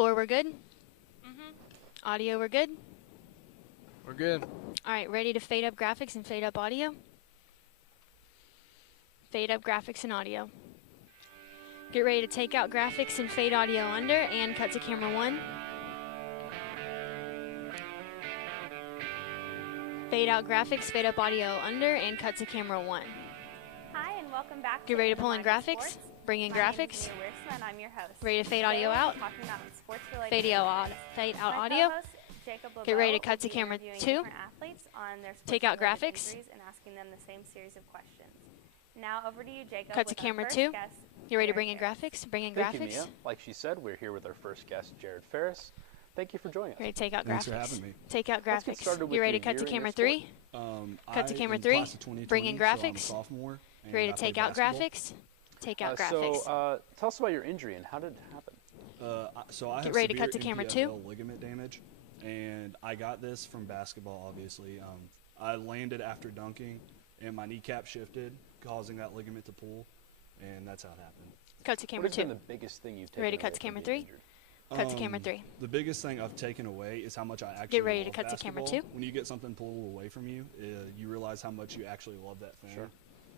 Floor, we're good? Audio, we're good? We're good. All right, ready to fade up graphics and fade up audio? Fade up graphics and audio. Get ready to take out graphics and fade audio under and cut to camera 1. Fade out graphics, fade up audio under and cut to camera 1. Hi, and welcome back. Get ready to pull in graphics, bring in graphics. And I'm your host. Ready to fade audio out. Fade out audio. Get ready to cut to camera 2. Take out graphics. And asking them the same series of questions. Now over to you, Jacob. Cut to camera 2. You ready to bring in graphics? Bring in graphics. Thank you, Mia. Like she said, we're here with our first guest, Jared Ferris. Thank you for joining us. Ready to take out Thanks graphics. for having me. Take out Let's get graphics. started with You ready to your cut to year in camera your 3? Cut to camera 3. Bring in graphics. So I'm a sophomore. You ready to take out graphics? Take out graphics. So tell us about your injury and how did it happen? So I Get have ready to severe cut to camera MPFL 2. ligament damage, and I got this from basketball, obviously. I landed after dunking, and my kneecap shifted, causing that ligament to pull, and that's how it happened. Cut to camera What has 2. been the biggest thing you've taken Ready to cut away to from camera being 3? injured? Cut to camera 3. The biggest thing I've taken away is how much I actually ready to love cut to camera basketball. 2. When you get something pulled away from you, you realize how much you actually love that thing. Sure.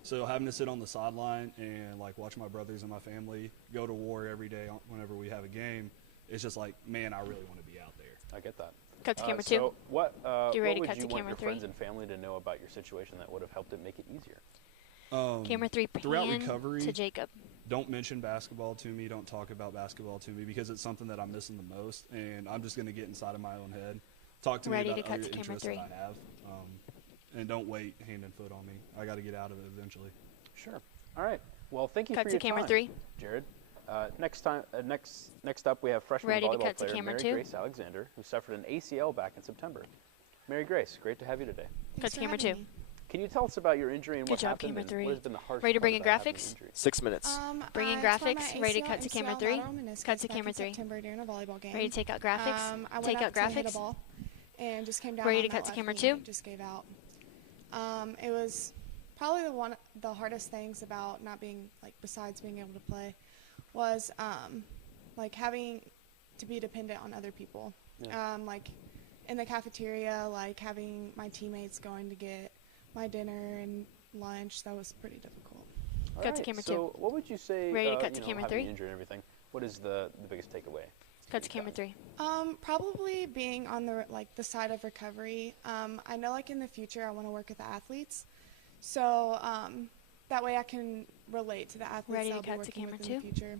So having to sit on the sideline and like watch my brothers and my family go to war every day whenever we have a game, it's just like, man, I really want to be out there. I get that. Cut to camera 2. So what ready to would cut you to want camera your 3? friends and family to know about your situation that would have helped it make it easier? Camera 3, throughout pan recovery, to Jacob. Don't mention basketball to me. Don't talk about basketball to me because it's something that I'm missing the most, and I'm just going to get inside of my own head. Talk to Ready me to about cut other to camera interests 3. that I have, and don't wait hand and foot on me. I got to get out of it eventually. Sure. All right. Well, thank you Cut for to your camera time, 3. Jared. Next up, we have freshman Ready to volleyball cut to player camera Mary 2. Grace Alexander, who suffered an ACL back in September. Mary Grace, great to have you today. Cut to camera 2. Can you tell us about your injury and Good what job, happened camera and 3. what has been the hardest Ready to part bring in about having graphics? the injury? 6 minutes. Bring in graphics. Ready to cut to camera 3. Cut to camera 3. During a volleyball game. Ready to take out graphics. I went Take up out to hit a graphics. ball and just came down. Ready on to that cut to left camera knee 2. and it just gave out. It was probably the hardest things about not being besides being able to play was like having to be dependent on other people. Yeah. Like in the cafeteria, like having my teammates going to get my dinner and lunch. That was pretty difficult. All Cut to right, camera 2. So what would you say, Ready to cut to you know, camera having 3? injury and everything, what is the biggest takeaway? Cut to camera 3. Probably being on the side of recovery. I know in the future I want to work with the athletes, so that way I can relate to the athletes Ready to I'll be cut to working camera with 2? in the future.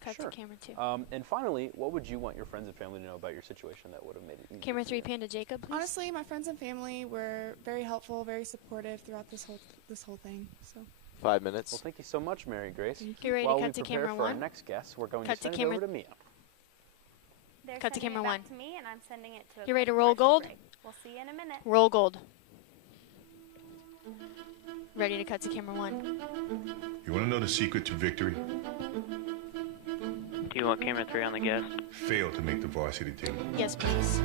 Cut Sure. to camera 2. And finally, what would you want your friends and family to know about your situation that would have made it easier? Camera for 3, you? pan to Jacob, please. Honestly, my friends and family were very helpful, very supportive throughout this whole thing. So 5 minutes. Well, thank you so much, Mary Grace. Get ready While to we cut to prepare camera for our 1. next guest, we're going Cut to to send it camera- over to Mia. They're Cut to sending camera it back 1. to me, and I'm sending it to a You ready to quick roll commercial gold? break. We'll see you in a minute. Roll gold. Ready to cut to camera 1. You want to know the secret to victory? Do you want camera 3 on the guest? Fail to make the varsity team. Yes, please.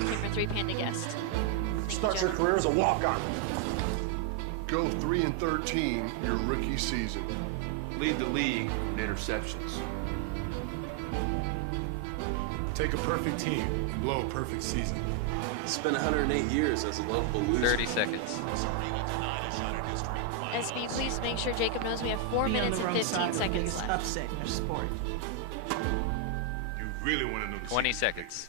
Camera 3, pan to guest. Thank you, Start your John. career as a walk-on. Go 3-13 your rookie season. Lead the league in interceptions. Take a perfect team and blow a perfect season. Spent 108 years as a local loser. 30 seconds. SB, please make sure Jacob knows we have 4 minutes and 15 seconds left. Upset in your sport. You really want to know the 20 seconds.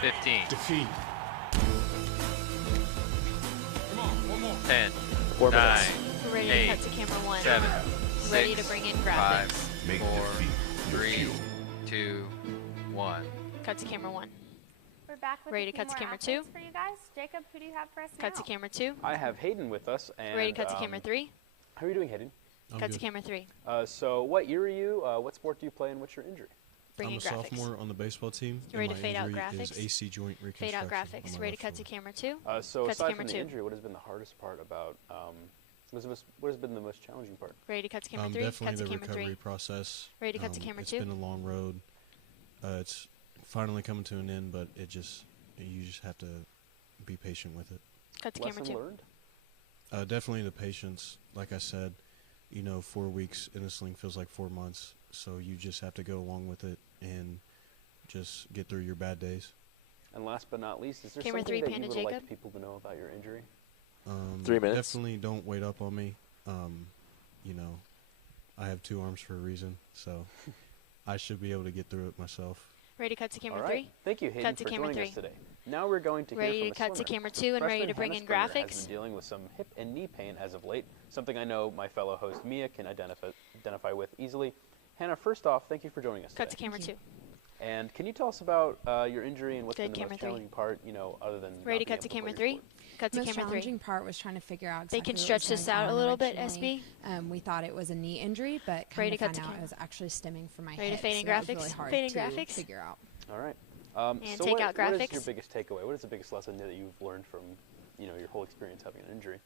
15. Defeat. 10. 4 9. minutes. We're ready 8. to cut to camera 1. 7. Ready 6, to bring in 5, graphics. Make 4, defeat your 3, fuel. 2, 1. Cut to camera 1. We're back with Ready a to few cut to more camera athletes 2? for you guys. Jacob, who do you have for us Cut now? to camera 2. I have Hayden with us. And, Ready to cut to camera 3. How are you doing, Hayden? Cut to camera 3. So what year are you? What sport do you play and what's your injury? Bring I'm in a graphics. sophomore on the baseball team. You ready and to my fade out injury graphics? is AC joint Fade reconstruction. out graphics. on my Ready to left cut to foot. camera 2. So Cut to aside camera from the 2. injury, what has been the hardest part about, what has been the most challenging part? Ready to cut to camera 3. Definitely Cut to the camera recovery 3. process. Ready to cut to camera It's 2. been a long road. It's finally coming to an end, but you just have to be patient with it. Cut to camera Lesson 2. learned? Definitely the patience. Like I said, you know, 4 weeks in a sling feels like 4 months. So you just have to go along with it and just get through your bad days. And last but not least, is there Camera something 3, that you Panda would like Jacob. people to know about your injury? 3 minutes. Definitely don't wait up on me. You know, I have 2 arms for a reason, so I should be able to get through it myself. Ready to cut to camera All right. 3. Thank you, Hayden, Cut to for camera joining us 3. today. Now we're going to hear Ready from to a cut to swimmer. camera 2 and ready Freshman to bring Hannah in Springer has graphics. been dealing with some hip and knee pain as of late, something I know my fellow host Mia can identify with easily. Hannah, first off, thank you for joining us Cut to today. camera 2. And can you tell us about your injury and what's Good, been the camera most 3. challenging part, you know, other than Ready to not cut to being able camera play your 3. sport? Cut to The most camera 3. challenging part was trying to figure out They exactly can what stretch was this going out a on little bit, originally. SB. We thought it was a knee injury, but Ready kind to of cut found to out camera. it was actually stemming from my Ready to hip, fade in so that was graphics? really hard Fade in to graphics? figure out. All right. And so take what, out what is graphics. your biggest takeaway? What is the biggest lesson that you've learned from, you know, your whole experience having an injury?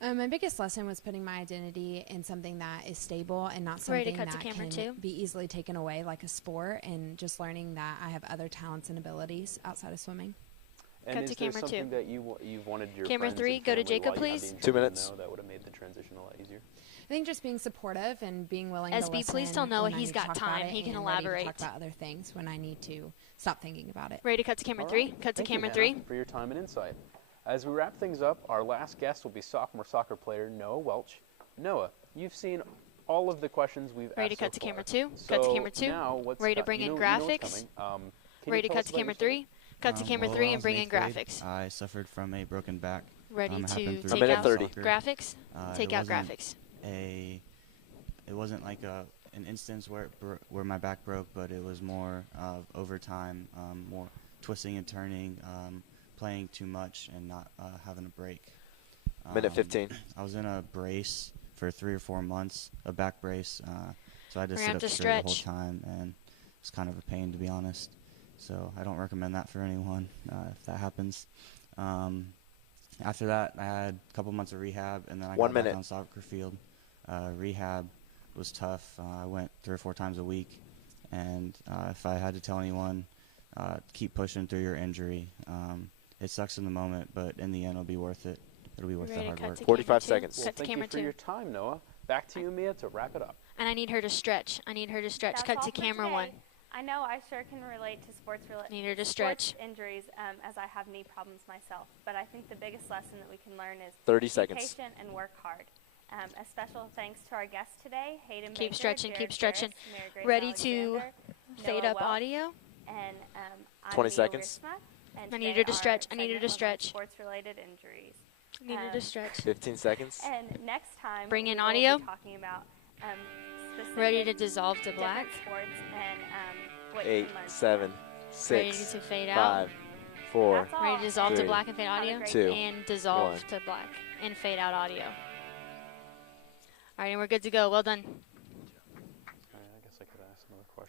My biggest lesson was putting my identity in something that is stable and not Ready to something cut to that camera can 2. be easily taken away like a sport, and just learning that I have other talents and abilities outside of swimming. And Cut is to there camera something 2. that you've wanted your Camera friends 3, and go to family Jacob, while you had please. the 2 injury minutes. know that would have made the transition a lot easier? I think just being supportive and being willing to SB, listen please tell Noah when I he's need to got talk about time. it He can and ready to elaborate. talk about other things when I need to stop thinking about it. Ready to cut to camera All 3. right. Cut to Thank you, camera Hannah, 3. for your time and insight. As we wrap things up, our last guest will be sophomore soccer player Noah Welch. Noah, you've seen all of the questions we've Ready to asked cut so to camera far. 2. Cut to So camera 2. now what's Ready to co- bring you in know- you know what's graphics. coming. Can Ready you to tell cut us to about camera your story? 3. Cut to camera Well, 3 when I and was bring in in 8th grade, graphics. I suffered from a broken back. Ready happened to through take minute out 30. soccer. graphics. Take It out wasn't graphics. It wasn't like an instance where where my back broke, but it was more of over time, more twisting and turning, playing too much and not having a break. Minute 15. I was in a brace for 3 or 4 months, a back brace, so I had to We're sit gonna up have to straight the whole stretch. time, and it's kind of a pain, to be honest. So I don't recommend that for anyone if that happens. After that, I had a couple months of rehab, and then I 1 got back minute. on soccer field. Rehab was tough. I went 3 or 4 times a week, and if I had to tell anyone, keep pushing through your injury. It sucks in the moment, but in the end, it'll be worth it. It'll be worth the Ready to hard cut work. to 45 camera 2. seconds. Well, Cut to thank camera you for 2. your time, Noah. Back to you, Mia, to wrap it up. And I need her to stretch. I need her to stretch. That's Cut all to for camera today. 1. I know I sure can relate to sports Need her to stretch. injuries as I have knee problems myself. But I think the biggest lesson that we can learn is 30 be seconds. patient and work hard. A special thanks to our guests today, Hayden Keep Baker, stretching, keep Jared stretching. Garris, Mary Grace Ready to Alexander, fade Noah up Welch, audio. and I'm 20 Mia seconds. Wiersma, and I need today her to our stretch. I need her segment to was on stretch. Sports-related injuries. Need her to stretch. 15 seconds. And next time, Bring in we will audio. be talking about specific Ready to dissolve to black. different sports and what you 8, can learn from 7, them. Ready 6, to fade 5, out. 4, That's all. Ready to dissolve to 3, black and fade Have a audio. great 2, And dissolve 1. to black and fade out audio. All right, and we're good to go. Well done.